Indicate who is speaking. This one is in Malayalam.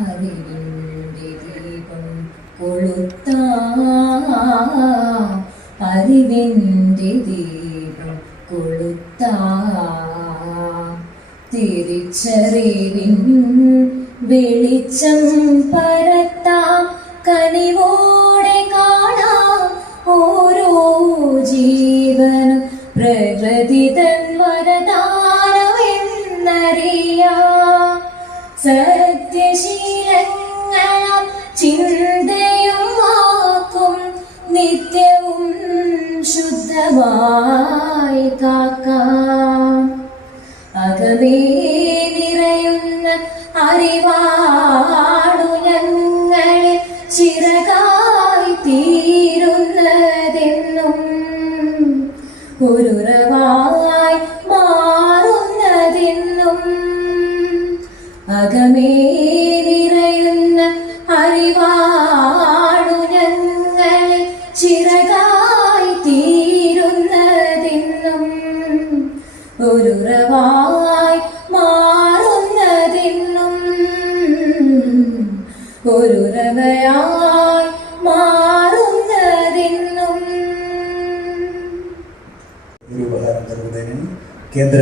Speaker 1: അറിവിന്റെ ദീപം കൊളുത്താ. അറിവിന്റെ ദീപം കൊളുത്താ. തിരിച്ചറിവിൻ വെളിച്ചം പരത്താം. കനിവോടെ കാണാ. ഓരോ ജീവനും പ്രകൃതി തൻ വരദാനമെന്നറിയാം സത്യശീലങ്ങളാം ചിന്തയും വാക്കും നിത്യവും ശുദ്ധമായി കാക്കാം. അകമേ നിറയുന്ന അറിവാണു ഞങ്ങളെ ചിറകായി തീരുന്നതെന്നും ഒരുറവായി അകമേ നിറയുന്ന അറിവാണു ഞങ്ങൾ ചിറകായി തീരുന്നതെന്നും ഒരുറവായി മാറുന്നതെന്നും ഒരുറവയായി മാറുന്നതെന്നും
Speaker 2: കേന്ദ്ര